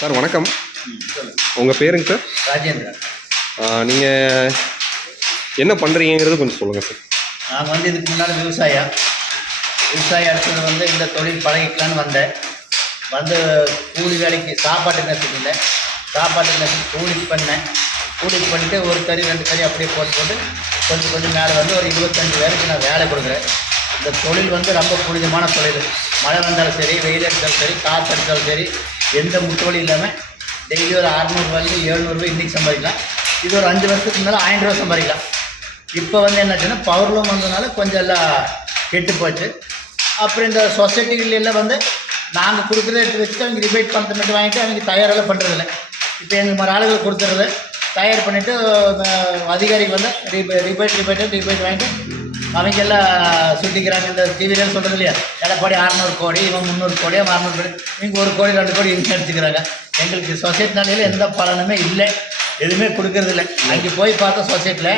Sir வணக்கம். உங்கள் பேருங்க சார்? ராஜேந்திரன். நீங்கள் என்ன பண்ணுறீங்கிறது கொஞ்சம் சொல்லுங்கள் சார். நான் வந்து இதுக்கு முன்னால் விவசாயம் இடத்துல இந்த தொழில் பழகிக்கலான்னு வந்தேன். கூலி வேலைக்கு சாப்பாட்டு நெசத்தில் கூலிக்கு பண்ணிவிட்டு ஒரு கறி 2 கறி அப்படியே போட்டு கொஞ்சம் மேலே ஒரு 25 பேருக்கு நான் வேலை கொடுக்குறேன். இந்த தொழில் ரொம்ப புனிதமான தொழில். மழை வந்தாலும் சரி, வெயில் எடுத்தாலும் சரி, காற்று எடுத்தாலும் சரி, எந்த முட்டுவலி இல்லாமல் டெய்லி ஒரு 600 700 இன்றைக்கி சம்பாதிக்கலாம். இது ஒரு 5 வருஷத்துக்கு முன்னால் 1000 ரூபா சம்பாதிக்கலாம். இப்போ என்னாச்சுன்னா பவர் லூம் வந்ததுனால கொஞ்சம் எல்லாம் கெட்டு போச்சு. அப்புறம் இந்த சொசைட்டிகளெல்லாம் நாங்கள் கொடுக்குறத எடுத்து வச்சுட்டு அவங்க ரிபேட் பணத்தை மட்டும் வாங்கிட்டு அவங்க தயாரெல்லாம் பண்ணுறதில்ல. இப்போ எங்கள் மாதிரி ஆளுகள் கொடுத்துறது தயார் பண்ணிவிட்டு அதிகாரிக்கு ரிபேட் வாங்கிட்டு அவங்க எல்லாம் சுட்டிக்கிறாங்க. இந்த டிவியில் சொல்கிறது இல்லையா, எடப்பாடி 600 கோடி, இவன் 300 கோடி, 600 கோடி, இவங்க 1 கோடி 2 கோடி இங்கே எடுத்துக்கிறாங்க. எங்களுக்கு சொசைட்டினால எந்த பலனுமே இல்லை, எதுவுமே கொடுக்கறதில்ல. அங்கே போய் பார்த்தா சொசைட்டியில்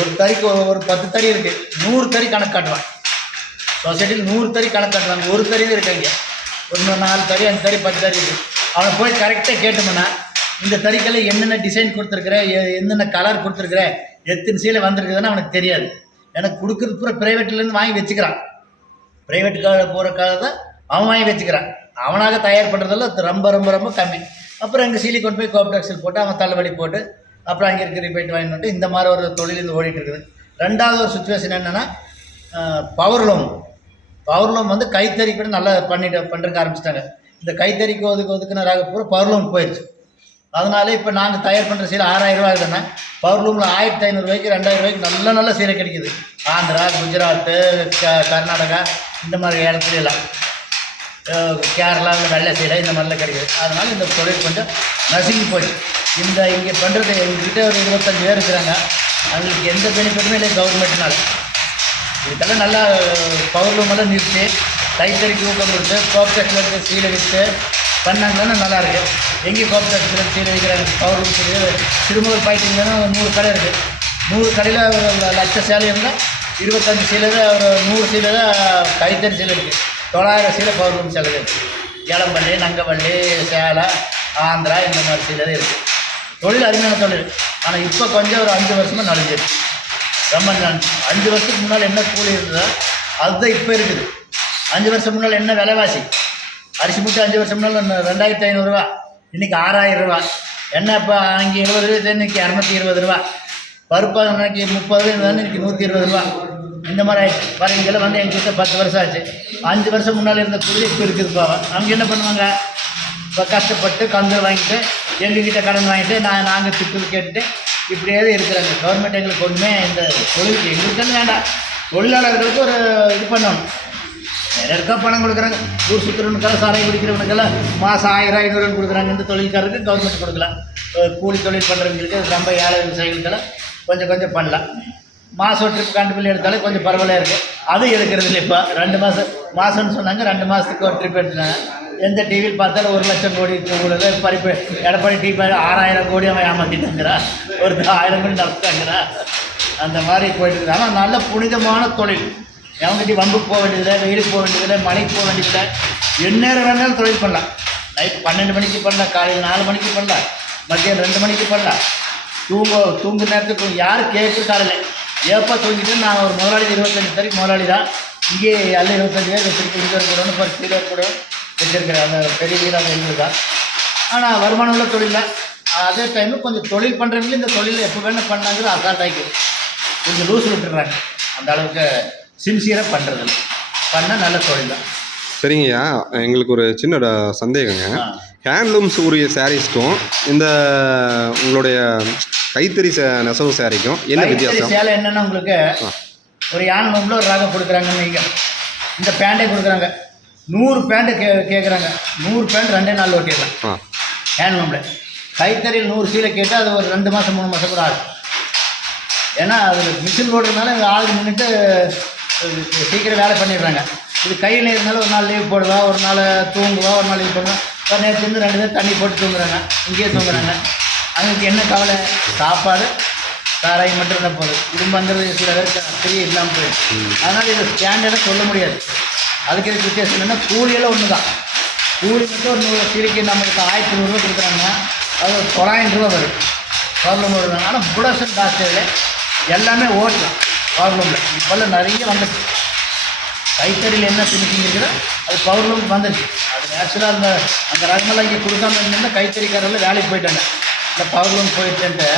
ஒரு தறிக்கு ஒரு 10 தறி இருக்குது, 100 தறி கணக்கு காட்டுவான். சொசைட்டியில் 100 தறி கணக்கு காட்டுவாங்க, ஒரு தறி தான் இருக்காங்க. ஒரு 4 தறி 5 தறி 10 தறி இருக்குது. அவனை போய் கரெக்டாக கேட்டோம்னா இந்த தறிக்கெல்லாம் என்னென்ன டிசைன் கொடுத்துருக்குற, என்னென்ன கலர் கொடுத்துருக்குற, எத்தனை சீலை வந்திருக்குதுன்னு அவனுக்கு தெரியாது. எனக்கு கொடுக்குறது பூரா ப்ரைவேட்லேருந்து வாங்கி வச்சுக்கிறான். ப்ரைவேட்டுக்காக போகிற காலத்தை அவன் வாங்கி வச்சுக்கிறான். அவனாக தயார் பண்ணுறதெல்லாம் ரொம்ப ரொம்ப ரொம்ப கம்மி. அப்புறம் எங்கள் சீலி கொண்டு போய் கோப்டாக்ஸில் போட்டு அவன் தள்ளுபடி போட்டு அப்புறம் அங்கே இருக்கிற ரிபேட் வாங்கிட்டு இந்த மாதிரி ஒரு தொழில் இந்த ஓடிட்டு இருக்குது. ரெண்டாவது ஒரு சுச்சுவேஷன் என்னென்னா, பவர் லூம் கைத்தறி கூட நல்லா பண்ணுறதுக்கு ஆரம்பிச்சிட்டாங்க. இந்த கைத்தறிக்கு ஒதுக்குன பூரா பவர் லூம் போயிடுச்சு. அதனால இப்போ நாங்கள் தயார் பண்ணுற சீலை 6000 ரூபா ஆகுதுன்னா பவர் லூமில் 1500 ரூபாய்க்கு 2000 ரூபாய்க்கு நல்ல சீலை கிடைக்கிது. ஆந்திரா, குஜராத்து, கர்நாடகா இந்த மாதிரி இடத்துலலாம், கேரளாவில் வெள்ளை சீலை இந்த மாதிரிலாம் கிடைக்கிது. அதனால் இந்த தொழில் கொஞ்சம் நசுங்கி போச்சு. இங்கே பண்ணுறது எங்ககிட்ட ஒரு 25 பேர் இருக்கிறாங்க. அவங்களுக்கு எந்த பெனிஃபிட்டுமே இல்லை கவர்மெண்ட்னால. இதுக்கெல்லாம் நல்லா பவர் லூமெல்லாம் நிறுத்தி கைத்தறிக்கு ஊக்கம் கொடுத்து கோப்டெக்ஸில் இருக்க சீலை விற்று பண்ணாங்கன்னா நல்லாயிருக்கு. எங்கேயும் கோப்டெக்ஸில் சீலை விற்கிறாங்க, பவர் லூம் சீலை. சிறுமுகர் பாயிட்டிங்கன்னா 100 கடை இருக்குது. 100 கடையில் ஒரு 1,00,000 சேலை இருந்தால் 25 சீலை தான், ஒரு 100 சீலை தான் கைத்தறி சீலை இருக்குது. 900 சீலை பவர் லூம் சேலை இருக்குது. இளம்பள்ளி, நங்கவள்ளி, சேலை, ஆந்திரா இந்த மாதிரி சீலை தான் இருக்குது. தொழில் அருமையான தொழில். ஆனால் இப்போ கொஞ்சம் ஒரு 5 வருஷமாக நடிஞ்சிருக்கு. ரொம்ப 5 வருஷத்துக்கு முன்னால் என்ன கூலி இருந்ததோ அதுதான் இப்போ இருக்குது. 5 வருஷம் முன்னால் என்ன விலைவாசி, அரிசி மூட்டை 5 வருஷம் முன்னால் 2500 ரூபா, இன்றைக்கி 6000 ரூபா. என்ன இப்போ அங்கே 70 ரூபா, இன்றைக்கி 220 ரூபா. பருப்பு அன்றைக்கி 30 இருந்தாலும் இன்றைக்கி 120 ரூபா. இந்த மாதிரி ஆயிடுச்சு. பாருங்கெல்லாம் எங்கிட்ட 10 வருஷம் ஆச்சு. 5 வருஷம் முன்னால் இருந்த கூலி இப்போ இருக்குதுப்பா. அவங்க என்ன பண்ணுவாங்க, இப்போ கஷ்டப்பட்டு கந்தல் வாங்கிட்டு எங்ககிட்ட கடன் வாங்கிட்டு நாங்கள் திட்டு கேட்டுட்டு இப்படியே இருக்கிறாங்க. கவர்மெண்ட் எங்களுக்கு ஒன்றுமே இந்த தொழிலுக்கு எங்களுக்குன்னு வேண்டாம், தொழிலாளர்களுக்கு ஒரு இது பண்ணணும். நிறைய பணம் கொடுக்குறாங்க. ஊர் சுற்றுறவனுக்கெல்லாம், சாலை குடிக்கிறவனுக்கெல்லாம் மாதம் 1000 500 கொடுக்குறாங்க. இந்த தொழில்காரருக்கு கவர்மெண்ட் கொடுக்கலாம். கூலி தொழில் பண்ணுறவங்களுக்கு ரொம்ப ஏழை விவசாயிகளுக்கெல்லாம் கொஞ்சம் பண்ணலாம். மாதம் ட்ரிப் கரண்ட் பில் எடுத்தாலே கொஞ்சம் பரவாயில்ல இருக்குது. அதுவும் எடுக்கிறது இல்லை. இப்போ 2 மாதம்னு சொன்னாங்க, 2 மாதத்துக்கு ஒரு ட்ரிப் எடுத்துனாங்க. எந்த டிவியில் பார்த்தாலும் 1 லட்சம் கோடி கொடுக்குறது பறிப்பு. எடப்பாடி டிவி 6000 கோடி அவன் ஏமாற்றிட்டாங்கிறா, ஒரு 1000 கோடி நடத்தாங்கிறா. அந்த மாதிரி போயிட்டு. ஆனால் நல்ல புனிதமான தொழில். எவங்கிட்ட வம்புக்கு போக வேண்டியதில்லை, வெயிலுக்கு போக வேண்டியதில்லை, மழைக்கு போக வேண்டியதில்லை. எந்நேரம் வேணாலும் தொழில் பண்ணலாம். நைட் 12 மணிக்கு பண்ணலாம், காலையில் 4 மணிக்கு பண்ணலாம், மத்தியானம் 2 மணிக்கு பண்ணலாம். தூங்கு நேரத்துக்கு யாரும் கேட்குற காலையில் ஏப்பா தூங்கிட்டு. நான் ஒரு முதலாளி 25 தறிக்கு முதலாளி தான். இங்கே அல்ல 25 பேர் வச்சுருக்கு. இங்கே இருக்கணும், 10 கிலோ கூட வச்சுருக்கிறேன். அந்த பெரிய வீடாக எங்களுக்கு தான். ஆனால் வருமானம் உள்ள தொழில் தான். அதே டைமில் கொஞ்சம் தொழில் பண்ணுறவங்களும் இந்த தொழில் எப்போ வேணும் பண்ணாங்கிற அசால்ட் ஆகி கொஞ்சம் லூஸ் விட்டுறாங்க. அந்த அளவுக்கு சின்சியராக பண்ணுறதில்ல. பண்ணால் நல்ல தொழில் தான். சரிங்கய்யா, எங்களுக்கு ஒரு சின்ன சந்தேகங்க. ஹேண்ட்லூம்ஸ் உரிய சாரீஸ்க்கும் இந்த உங்களுடைய கைத்தறி நெசவு சாரிக்கும் என்ன வித்தியாசம்? சேலை என்னென்னா, உங்களுக்கு ஒரு ஹேண்ட்லூமில் ஒரு ரகம் கொடுக்குறாங்கன்னு நீங்கள் இந்த பேண்ட்டே கொடுக்குறாங்க. 100 பேண்ட்டு கேட்குறாங்க. 100 பேண்ட் 2 நாள் ஓட்டிடலாம் ஹேண்ட்லூமில். கைத்தறியில் 100 சீலை கேட்டால் அது ஒரு 2 மாதம் 3 மாதம் கூட ஆகும். ஏன்னா அதில் மிஷின் போடுறதுனால ஆளுக்கு நின்றுட்டு சீக்கிரம் வேலை பண்ணிடுறாங்க. இது கையில் இருந்தாலும் ஒரு நாள் லீவ் போடுவா, ஒரு நாள் தூங்குவா, ஒரு நாள் லீவ் போடுவா. நேற்று 2 பேர் தண்ணி போட்டு தூங்குறாங்க, இங்கேயே தூங்குறாங்க. அவங்களுக்கு என்ன கவலை, சாப்பாடு சாராய் மட்டும் இருந்தால் போகுது. குடும்பங்கிறது சில பேருக்கு பெரிய இல்லாமல் போயிடுது. அதனால் இதை ஸ்டாண்டர்டாக சொல்ல முடியாது. அதுக்கு வித்தியாசம் என்னென்னா, கூலியெல்லாம் ஒன்று தான். கூலி மட்டும் ஒரு 100 சீலைக்கு நம்மளுக்கு 1100 கொடுக்குறாங்க. அது ஒரு 900 ரூபா வரும் பவர்லூம் வருது. ஆனால் ப்ரொடக்ஷன் காஸ்ட்டில் எல்லாமே ஓட்டலாம் பவர்லூமில். இப்போல்லாம் நிறைய வந்துச்சு. கைத்தறியில் என்ன ஃபினிஷிங் இருக்குதோ அது பவர்லூம் வந்துடுச்சு. அது நேச்சுரலாக அந்த ரகமெல்லாம் இங்கே கொடுக்காம இருந்தால் கைத்தறிக்காரெல்லாம் வேலைக்கு போயிட்டாங்க. இந்த பவர்லூம் போயிட்டுன்ட்டு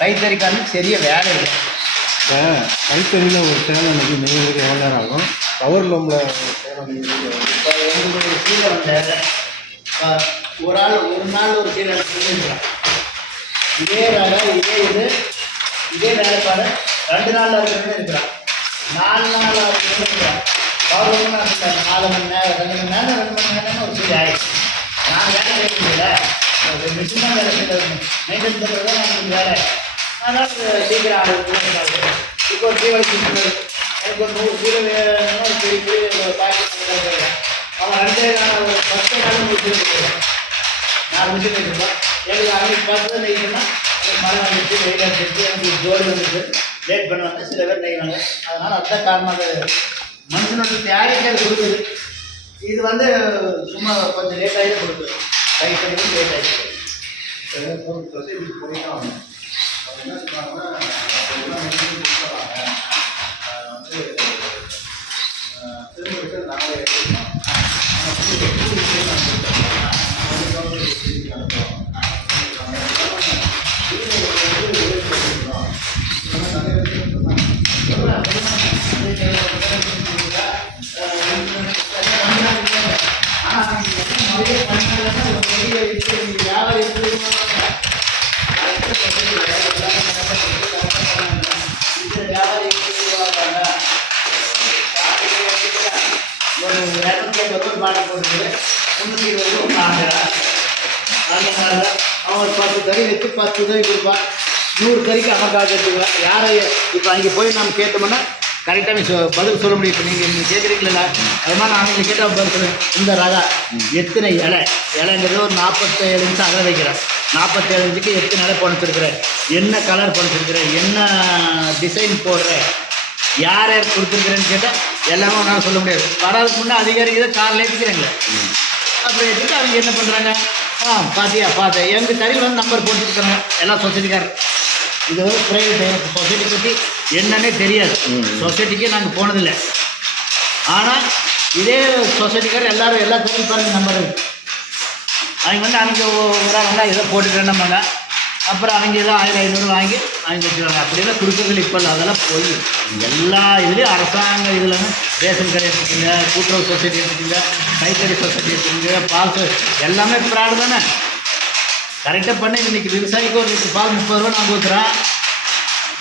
கைத்தறிக்காரனுக்கு சரியாக வேலை இல்லை. இப்போ கைத்தறியில் ஒரு சேலை வந்து நெய்வதுக்கு எவ்வளோ நேரம் ஆகும்? பவர் லூமில் சேலை நெய்வது இப்போ எங்களுடைய சீலை வந்து ஒரு ஆள் ஒரு நாள் ஒரு சீலை செஞ்சுருக்கலாம். இதே வேலை இதே வேலைப்பாடு 2 நாளில் இருக்கிறவங்க இருக்கிறான், 4 நாள் இருக்கிறவங்க இருக்கிறான். பவர் லூம்னு 4 மணி நேரம் 2 மணி நேரம் 2 மணி நேரம்னு ஒரு சீலை ஆகிடுச்சு. நான் வேலை செய்ய முடியல, மிஷின் தான் வேலை செய்ய மெயின்டைன் பண்ணுறது தான் எனக்கு வேலை. அதனால் சீக்கிரம் ஆகுது. இப்போ ஒரு சீவலை கொடுத்துருக்காரு, எனக்கு ஒரு 100 சீலை வேணும்னா ஒரு பெரிய பாக்கெட் அவன் 2 நாள் 10 நாள் முடிச்சு கொடுக்குறேன். 4 மிஷின் வச்சுருப்போம். எனக்கு அன்றைக்கி பார்த்து நெய்யணும்னா எனக்கு மழை வந்துச்சு, வெயில் அடிச்சிருச்சு, எனக்கு ஜோடி வந்துச்சு, லேட் பண்ணுவாங்க, சில பேர் நெய்வாங்க. அதனால் அதுதான் காரணம். அது மனுஷனோட தேவைக்கு அது கொடுக்குது. இது வந்து சும்மா கொஞ்சம் லேட்டாகி கொடுக்குது. கைத்தறியும் லேட் ஆகிடுச்சு. சொசைட்டிக்கு போய் தான் ஆகணும். அவங்க என்ன சொன்னாங்கன்னா திரும்ப நாங்களே எடுத்துக்கணும். பாடம் போட்டு 320 வாங்குறான். அந்த மாதிரி அவன் ஒரு 10 கறி வச்சு 10 உதவி கொடுப்பான். 100 கறிக்கு அமர்க்காக எடுத்துக்குவேன். யாரை இப்போ அங்கே போய் நம்ம கேட்டோம்னா கரெக்டாக நீ பதில் சொல்ல முடியும். இப்போ நீங்கள் கேட்குறீங்களா, அது மாதிரி நான் இங்கே கேட்டால் பதில் சொல்லுவேன். இந்த ரகா எத்தனை இலைங்கிறது ஒரு 47 இன்ச்சு அகல வைக்கிறேன். 47 இன்ச்சுக்கு எத்தனை இலை பணிச்சிருக்கிறேன், என்ன கலர் பணிச்சிருக்கிறேன், என்ன டிசைன் போடுறேன், யார் யார் கொடுத்துருக்குறேன்னு கேட்டால் எல்லாமே ஒன்றால் சொல்ல முடியாது. வராதுக்கு முன்னே அதிகாரிக்கு தான் காரில் ஏற்றிக்கிறாங்களே. அப்புறம் எடுத்துட்டு அவங்க என்ன பண்ணுறாங்க, பார்த்தேன் எங்கள் கடையில் வந்து நம்பர் போட்டுருக்காங்க எல்லாம் சொசைட்டிக்காரர். இது வந்து ப்ரைவேட் சொசைட்டி பற்றி என்னன்னே தெரியாது. சொசைட்டிக்கே நாங்கள் போனதில்லை. ஆனால் இதே சொசைட்டிக்காரர் எல்லோரும் எல்லா தொழில் பாருங்கள் நம்பர் இருக்குது. அவங்க வந்து அவங்க ஒரு ஆளுங்க இதை போட்டுக்கிறேன்னாங்க. அப்புறம் அவங்க ஏதோ 1500 வாங்கி வச்சுருவாங்க. அப்படியெல்லாம் கொடுக்குறதில்ல இப்போ. அதெல்லாம் போய் எல்லா இதுலேயும் அரசாங்க இதில் ரேஷன் கடை எடுத்துக்கோங்க, கூட்டுறவு சொசைட்டி எடுத்துக்கோங்க, கைத்தறி சொசைட்டி எடுத்துக்கோங்க, பால் எல்லாமே ப்ராடு தானே. கரெக்டாக பண்ணி இன்றைக்கி விவசாயிக்கு ஒரு லிட்டர் பால் 30 ரூபா நான் கொடுக்குறேன்.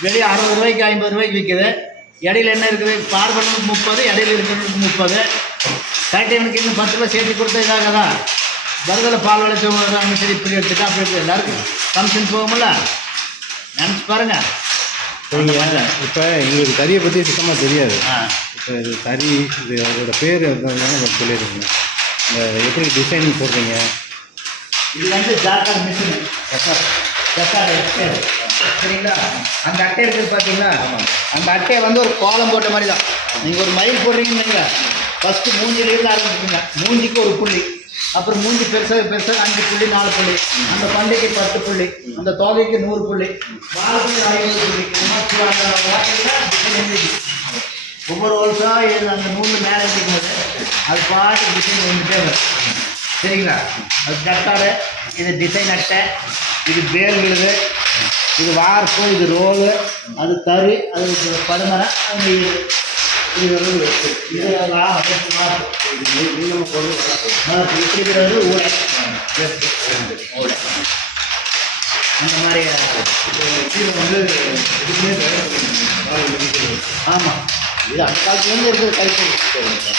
வெளியே 60 ரூபாய்க்கு 50 ரூபாய்க்கு விற்கிது. இடையில என்ன இருக்குது, பால் பண்ணணுக்கு 30, இடையில இருக்கிறவங்களுக்கு 30. கரெக்டாக எனக்கு இன்னும் 10 ரூபா சேர்த்து கொடுத்தா இதாகதா. வருதில் பால் விளைச்சவங்க சரி இப்படி எடுத்துட்டா அப்படி எடுத்து எல்லாருக்கும் கமிஷன் போகும்ல. நினச்சி பாருங்கள். இப்போ எங்களுக்கு கறியை பற்றி சுத்தமாக தெரியாது. இப்போ இது கறி இது அதோட பேர் இருந்தாலும் சொல்லிடுங்க. இந்த எப்படி டிசைன் போடுறீங்க? இது வந்து ஜாக்கார்டு மிஷின் ஜக்கார்டு எக்ஸ்பேர் சரிங்களா. அந்த அட்டை இருக்குது பார்த்தீங்களா, அந்த அட்டையை வந்து ஒரு கோலம் போட்ட மாதிரி தான். நீங்கள் ஒரு மயில் போடுறீங்கன்னு ஃபஸ்ட்டு மூஞ்சிலேருந்து ஆரம்பிச்சுங்க. மூஞ்சிக்கு ஒரு புள்ளி, அப்புறம் மூஞ்சி பெருசாக 5 புள்ளி 4 புள்ளி, அந்த பண்டைக்கு 10 புள்ளி, அந்த தோகைக்கு 100 புள்ளி, 4 புள்ளி 50 புள்ளி. ஒவ்வொரு ஹோல்ஸாக அந்த நூலில் மேலே இருக்கும் போது அது பாட்டு டிசைன் வந்துட்டே வரும் சரிங்களா. அது ஜக்காடு, இது டிசைன் அட்டை, இது பேல் விழுது, இது வார்ப்பு, இது ரோலு, அது தறி, அது படுமரை, அது இது வந்து இது வார்ப்பு, இப்படிங்கிறது ஊடை ஊடை அந்த மாதிரி வந்து ஆமாம். இது அந்த காலத்துலேருந்து இருக்கிற கைத்தறி.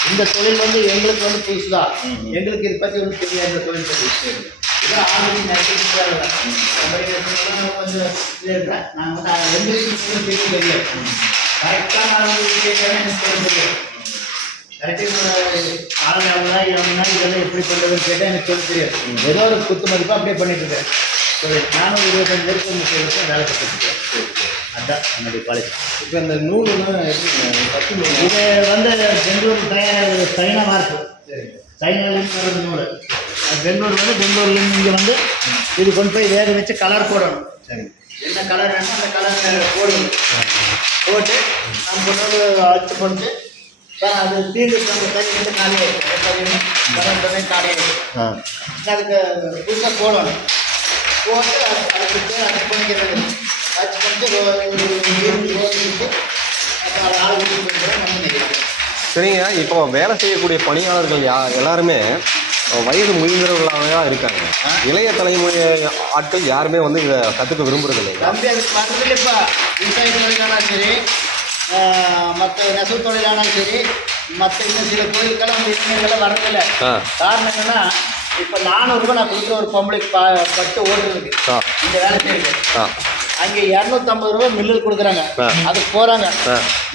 இந்த தொழில் வந்து எங்களுக்கு வந்து புதுசு தான். எங்களுக்கு இதை பற்றி ஒன்றும் தெரியாது. இந்த தொழில் பற்றி இதெல்லாம் ஆல்ரெடி கொஞ்சம் இது இருக்கேன். நான் வந்து எங்களுக்கு தெரியாது. கரெக்டாக நான் கேட்கறேன், எனக்கு தெரியும். கரெக்டாக ஆளுநா இதெல்லாம் எப்படி பண்ணுறதுன்னு கேட்டால் எனக்கு சொல்ல தெரியாது. ஏதோ ஒரு குத்து மதிப்பாக அப்படியே பண்ணிட்டுருக்கேன். நானும் 25 பேருக்கு 30 வருஷம் வேலை கற்றுக்கிட்டேன். அதுதான் என்னுடைய காலேஜ். இப்போ அந்த நூலுன்னா எப்படி 10 நூல்? இது வந்து பெங்களூர் சைனா வார்ப்பு. சைனாலேருந்து வர்றது நூல். அது பெங்களூர்லேருந்து இங்கே வந்து இது கொண்டு போய் வேக வச்சு கலர் போடணும். சரி. என்ன கலர் வேணுமோ அந்த கலர் போடணும். போட்டு நம்ம கொண்டு அழைச்சி போட்டு அது தீர்ந்து நம்ம தண்ணி வந்து காலியாகிடும். கலர் பண்ணி காலியாகிடும். அதுக்கு புதுசாக போடணும். போட்டு அதுக்கு அச்சு பண்ணிக்கிறது. அச்சு பண்ணிட்டு அதை ஆள் ஊற்றி போய்ட்டு வந்து நிற்கலாம். சரிங்க, இப்போ வேலை செய்யக்கூடிய பணியாளர்கள் எல்லாருமே வயது முதிர்ந்தவர்களாக தான் இருக்காங்க. இளைய தலைமுறை ஆட்கள் யாருமே வந்து இதை கற்றுக்க விரும்புறது இல்லை. தம்பி அதுக்கு வர்றதில்லை. இப்போ விவசாய தொழிலானாலும் சரி, மற்ற நெசவு தொழிலானாலும் சரி, மற்ற இன்னும் சில தொழில்களும் அந்த இளைஞர்களெல்லாம் வர்றதில்லை. காரணம் என்னன்னா, இப்போ 400 ரூபாய் நான் கொடுக்குற ஒரு பொம்பளைக்கு பட்டு ஓடுறதுக்கு இந்த வேலை செய்யுது. அங்கே 250 ரூபா மில்லில் கொடுக்குறாங்க. அதுக்கு போகிறாங்க.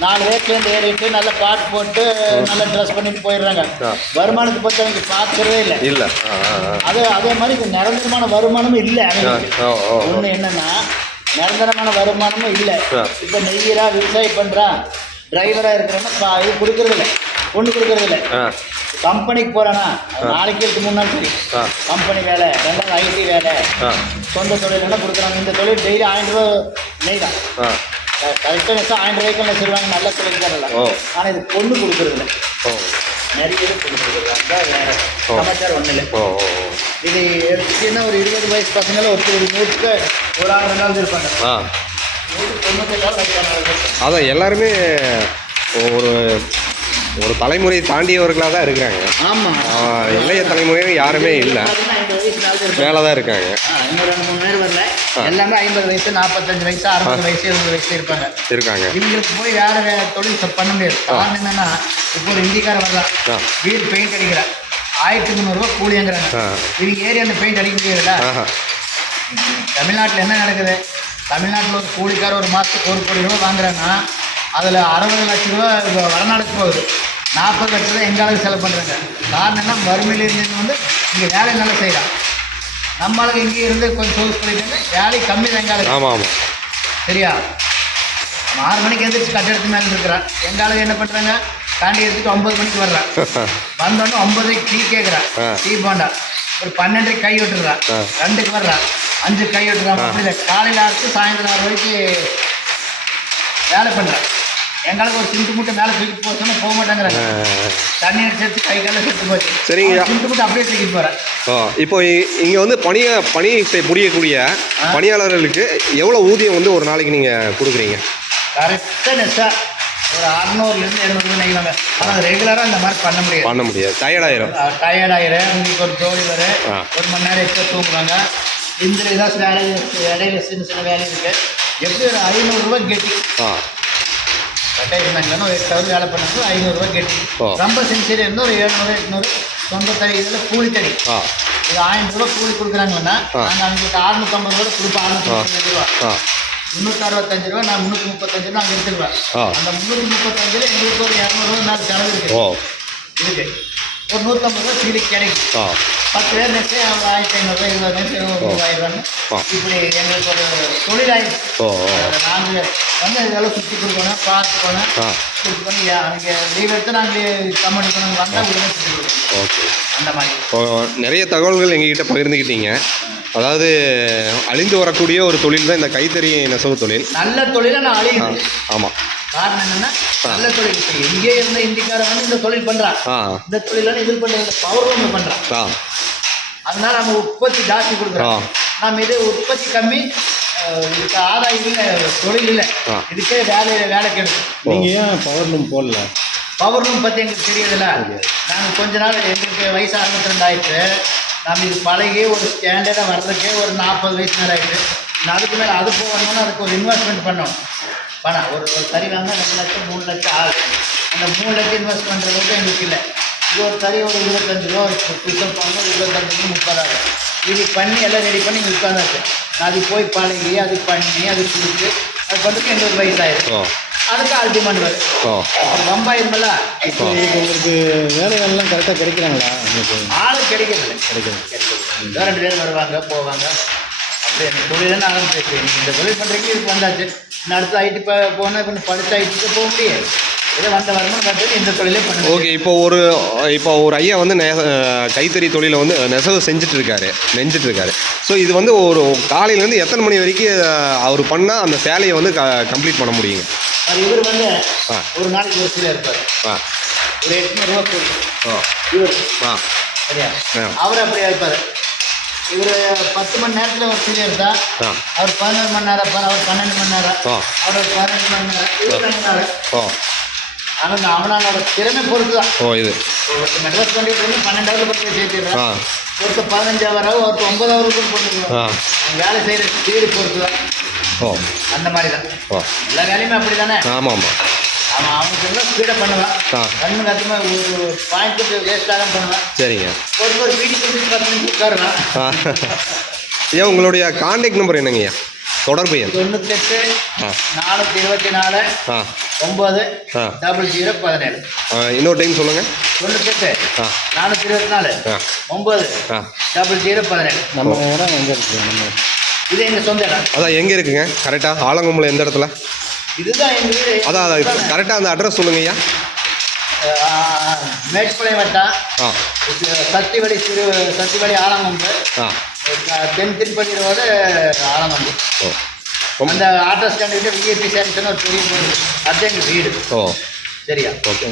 4 ரேட்லேருந்து ஏறிட்டு நல்ல பாட்டு போட்டு நல்ல ட்ரெஸ் பண்ணிட்டு போயிடுறாங்க. வருமானத்தை பற்றி அவங்க பார்க்கறதே இல்லை. அதே மாதிரி இது நிரந்தரமான வருமானமும் இல்லை. ஒன்று என்னன்னா, நிரந்தரமான வருமானமும் இல்லை. இப்போ நெய்யரா விவசாயம் பண்ணுறான், டிரைவராக இருக்கிறான்னா இது கொடுக்குறதில்ல, ஒன்று கொடுக்குறதில்ல. கம்பெனிக்கு போகிறானா நாளைக்கு இருக்கு 3 நாள் சரி கம்பெனி வேலை, 2 ஐடி வேலை, சொந்த தொழிலெல்லாம் கொடுக்குறாங்க. இந்த தொழில் டெய்லி 1000 ரூபா நெய் தான். கரெக்டாக நெச்சா 1000 ரூபாய்க்கு நெச்சிருவாங்க. நல்ல தொழில் தரல. ஆனால் இது பொண்ணு கொடுக்குறதில்ல. நிறைய பேர் பொண்ணு கொடுக்குறாங்க. வேறு சமாச்சாரம் ஒன்றும் இல்லை. இது எடுத்துக்கிட்டீங்கன்னா ஒரு 20 வயசு பசங்களும் ஒரு 100க்கு ஒரு ஆள் 2 ஆள் இருப்பாங்க. 198 வயசானவர்கள். அதான் எல்லாருமே ஒரு தலைமுறை தாண்டியவர்களாக தான் இருக்கிறாங்க. ஆமாம். இளைய தலைமுறையும் யாருமே இல்லை, 50 வயசு மேலே தான் இருக்காங்க. இன்னும் 2-3 பேர் வரல. எல்லாமே 50 வயசு, 45 வயசு, 60 வயசு, 70 வயசு இருப்பாங்க. இவங்களுக்கு போய் வேறு தொழில் பண்ண முடியாது. காரணம் என்னன்னா, இப்போ ஒரு இந்திக்கார வரலாம், வீடு பெயிண்ட் அடிக்கிறான், 1300 ரூபா கூலிங்கிறாங்க. இவங்க ஏரியாவில் பெயிண்ட் அடிக்க முடியாதுல்ல. தமிழ்நாட்டில் என்ன நடக்குது? தமிழ்நாட்டில் ஒரு கூலிக்கார ஒரு மாதத்துக்கு 1 கோடி ரூபா வாங்குறாங்கன்னா அதில் 60 லட்ச ரூபா வடநாடுக்கு போகுது, 40 லட்ச ரூபா எங்களுக்கு செலவு பண்ணுறாங்க. காரணம் என்ன? வறுமையில் இருந்து வந்து இங்கே வேலை நல்லா செய்யலாம். நம்மளுக்கு இங்கே இருந்து கொஞ்சம் சோர்ஸ் பண்ணிட்டு வேலை கம்மி தான் எங்களுக்கு. ஆமாம். சரியா? 6 மணிக்கு எழுந்திரிச்சு கட்டடத்து மேலே இருக்கிறான். எங்களுக்கு என்ன பண்ணுறாங்க? தாண்டி எடுத்துட்டு 9 மணிக்கு வர்றான். வந்தோடனே 9க்கு டீ கேட்குறான், டீ போண்டா. ஒரு 12க்கு கை விட்டுறான், 2க்கு வர்றான், 5க்கு கை விட்டுறான். அப்படி இல்லை, காலையில் ஆச்சு சாயந்தரம் 6 வரைக்கு வேலை பண்ணுறான். எங்களுக்கு ஒரு சிந்து மூட்டை மேலே தூக்கிட்டு போக சொன்னால் போக மாட்டேங்கிறாங்க. தண்ணி அடிச்சு கை காலில் செத்து போச்சு. சரிங்க, சிந்து மூட்டை அப்படியே தூக்கிட்டு போகிறேன். இப்போ இங்கே வந்து பணி புரியக்கூடிய பணியாளர்களுக்கு எவ்வளோ ஊதியம் வந்து ஒரு நாளைக்கு நீங்கள் கொடுக்குறீங்க? கரெக்டாக நெஸ்ஸா ஒரு 600லேருந்து 700 நெய்வாங்க. ஆனால் ரெகுலராக இந்த மாதிரி பண்ண முடியாது. டயர்டாயிரும். உங்களுக்கு ஒரு ஜோடி வரும், 1 மணி நேரம் எக்ஸ்ட்ரா தூங்குவாங்க. இந்த ஏதாச்சும் வேலை இடையில சின்ன வேலை இருக்குது. எப்படி ஒரு 500 ரூபா கெட்டி கட்டாயிருந்தாங்கன்னா ஒரு 8 வேலை பண்ணாங்க, 500 ரூபா கெட்டி. ரொம்ப சின்சியர் இருந்தால் ஒரு 700 800 சொந்த தறி இதில் கூலி தறி. இது 1000 ரூபா கூலி கொடுக்குறாங்கன்னா நாங்கள் அவங்களுக்கு 650 ரூபா கொடுப்போம். 655 ரூபா, 365 ரூபா, நான் 335 ரூபா அங்கே எடுத்துக்குவேன். அந்த 335 எங்களுக்கு ஒரு 200 ரூபா மேலே செலவு இருக்குது. ஒரு 150 ரூபா சீலுக்கு கிடைக்கும். 10 பேர் நினைச்சு 1500 ரூபா, 20 ரூபா, 3000 இப்படி எங்களுக்கு ஒரு தொழிலாயிடுச்சு. நாங்கள் வந்து இதெல்லாம் சுற்றி கொடுக்கணும், பார்த்துக்கணும், சுற்றி பண்ணி அங்கே லீவ் எடுத்து நாங்கள் கம்பெனி பண்ணணும் வந்தால் உடனே சுற்றி கொடுக்கணும். ஓகே. அந்த மாதிரி நிறைய தகவல்கள் எங்ககிட்ட பகிர்ந்துக்கிட்டீங்க. அதாவது அழிந்து வரக்கூடிய ஒரு தொழில் தான் இந்த கைத்தறி நெசவு தொழில். நல்ல தொழிலை நான் அழியுது. ஆமாம். காரணம் என்னன்னா, நல்ல தொழில் இங்கே இருந்த இந்திக்காரன் வந்து இந்த தொழில் பண்ணுறான். இந்த தொழில் இது பண்ணுறது பவர் ரூம் பண்ணுறான். அதனால நம்ம உற்பத்தி ஜாஸ்தி கொடுக்குறோம். நம்ம இது உற்பத்தி கம்மி, இதுக்கு ஆதாயம் இல்லை, தொழில் இல்லை, இதுக்கே வேலை கெடுக்கும். நீங்கள் ஏன் பவர் ரூம் போடல? பவர் ரூம் பற்றி எங்களுக்கு தெரியதில்ல. நாங்கள் கொஞ்ச நாள் எங்களுக்கு வயசு 62 ஆயிடுச்சு. நம்ம இது பழகி ஒரு ஸ்டாண்டர்டாக வர்றதுக்கே ஒரு 40 வயசு மேலே ஆகிடுச்சு. அதுக்கு மேலே அது போகணும்னா அதுக்கு ஒரு இன்வெஸ்ட்மெண்ட் பண்ணணும். பணம் ஒரு தறி வாங்க 2 லட்சம் 3 லட்சம் ஆகுது. அந்த 3 லட்சம் இன்வெஸ்ட் பண்ணுறதுக்கு எங்களுக்கு இல்லை. இது ஒரு தறி ஒரு 25 ரூபா புதுசாக பண்ணணும், 25 30 ஆகும். இது பண்ணி எல்லாம் ரெடி பண்ணி இங்கே உட்காந்தாச்சு. அது போய் பழகி அது பண்ணி அது கொடுத்து அது பண்ணுறதுக்கு எங்களுக்கு வயசாகிடும். அதுக்கு ஆள் டிமாண்ட் வரும். ரொம்ப ஆயிருமில்ல. இப்போ உங்களுக்கு வேலைகள்லாம் கரெக்டாக கிடைக்கிறாங்களா? உங்களுக்கு ஆள் கிடைக்கிறதில்ல. 2 பேர் வருவாங்க போவாங்க. அப்படி எனக்கு தொழிலன்னு ஆரம்பிச்சிருக்கு. இந்த தொழில் பண்ணுறதுக்கு இதுக்கு வந்தாச்சு. அடுத்து ஐடி போனால் இப்போ படித்த ஐடிக்கு போக முடியாது. இதை வந்த வருமானம் கட்டுறது இந்த தொழிலே பண்ணுங்க. ஓகே, இப்போ ஒரு ஐயா வந்து கைத்தறி தொழிலை வந்து நெசவு செஞ்சுட்டு இருக்காரு. ஸோ இது வந்து ஒரு காலையிலேருந்து எத்தனை மணி வரைக்கும் அவர் பண்ணால் அந்த சேலையை வந்து கம்ப்ளீட் பண்ண முடியுங்க? அது இவர் வந்து ஆ. ஒரு நாளைக்கு ஒரு சீலை இருப்பார், ஆ ஒரு 800 ரூபா கூலி. ஆ இவர் ஆ சரியா, ஆ. அவர் அப்படியே இருப்பார். இவர் 10 மணி நேரத்தில் ஒரு சீலை எடுத்தா ஆ அவர் 11 மணி நேரம் இருப்பார், அவர் 12 மணி நேரம், ஆ அவர் ஒரு 15 மணி நேரம், இவர் 2 நாள். ஓ ஆனால் அவனோட திறமை பொறுத்து தான். ஓ இது ஒருத்தர் மெட்ராஸ் பண்ணிட்டு வந்து 12 ஹவர் பற்றி சேர்த்துடுறான், ஆ ஒருத்தர் 15 ஹவர், ஒருத்தர் 9 ஹவர் கூட போட்டுருவான். ஆ வேலை செய்கிற ஸ்பீடு பொறுத்து தான். ஓ அந்த மாதிரி தான் ஓ எல்லா வேலையுமே அப்படி தானே. ஆமாம் ஆமாம் அவனுக்கு எல்லாம் ஸ்பீடாக பண்ணுவான், ஆ கண்ணு கத்துமா ஒரு பாயிண்ட் வேஸ்டாக பண்ணுவான். சரிங்க. ஒரு வீடி கொடுத்து 10 நிமிஷம் உட்காருவான். ஆ ஐயா, உங்களுடைய கான்டாக்ட் நம்பர் என்னங்கய்யா? தொடர்பு எண்? 98 ஆ 424 ஆ 9 ஆ 0017. இன்னொரு டைம் சொல்லுங்கள். 98 ஆ 424 ஆ 9 ஆ 0017. நம்ம இடம் எங்கே இருக்குது? நம்ம இது எங்கள் சொந்த இடம். அதான் எங்கே இருக்குங்க கரெக்டாக? ஆலங்கொம்பில் எந்த இடத்துல? இதுதான் எங்கள் வீடு. அதான் கரெக்டாக அந்த அட்ரஸ் சொல்லுங்கய்யா. மேட்டுப்பாளையம் வட்டம், ஆ சத்திவடி ஆலங்கொம்பு, ஆ தென் திருப்பதி ரோடு ஆலங்கொம்பு. ஓ ரொம்ப அந்த ஆட்டோ ஸ்டாண்டுக்கிட்ட விஐபி சேரிஸ்னு ஒரு பெரிய ரோடு, அதுதான் எங்கள் வீடு. ஓ சரியா, ஓகே,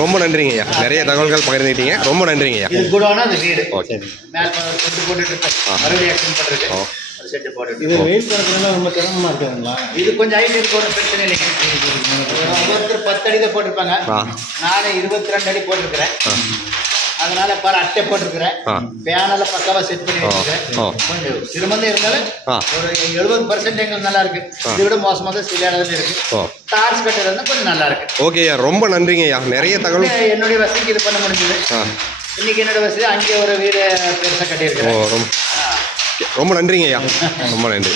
ரொம்ப நன்றிங்கய்யா. நிறைய தகவல்கள் பகிர்ந்துக்கிட்டீங்க, ரொம்ப நன்றிங்கய்யா. இது கூடனா அது வீடு. ஓகே. மேலே செட்டு போட்டுட்டு இருக்கேன், மறுபடியும் ஆக்ஷன் பண்ணுறது. ஓ அது செட்டு போட்டுட்டு இது வெயில் காலத்துலலாம் ரொம்ப சிரமமாக இருக்குதுங்களா? இது கொஞ்சம் ஹைட் இருக்கு, ஒன்றும் பிரச்சனை இல்லைங்க. ஒருத்தர் 10 அடி தான் போட்டிருப்பாங்க, ஆ நான் 22 அடி போட்டிருக்கிறேன். ஆ அதனால பாரு அட்டை போட்டிருக்கிறேன், ஆ ஃபேனெல்லாம் பக்காவாக செட் பண்ணி வச்சுருக்கேன். ஓ கொஞ்சம் சிரமம் இருந்தாலும் ஆ ஒரு 70% எங்களுக்கு நல்லா இருக்கு. இதை விட மோசமாக தான் சில இடத்துல இருக்கு. ஓ டார்ச் கட்டுறது கொஞ்சம் நல்லா இருக்கு. ஓகேய்யா, ரொம்ப நன்றிங்கய்யா. நிறைய தகவல். என்னுடைய வசதிக்கு இது பண்ண முடிஞ்சது. ஆ இன்னைக்கு என்னோட வசதி அங்கே ஒரு வீடு பெருசாக ஓ கட்டியிருக்கிறேன். ரொம்ப நன்றிங்கய்யா, ரொம்ப நன்றி.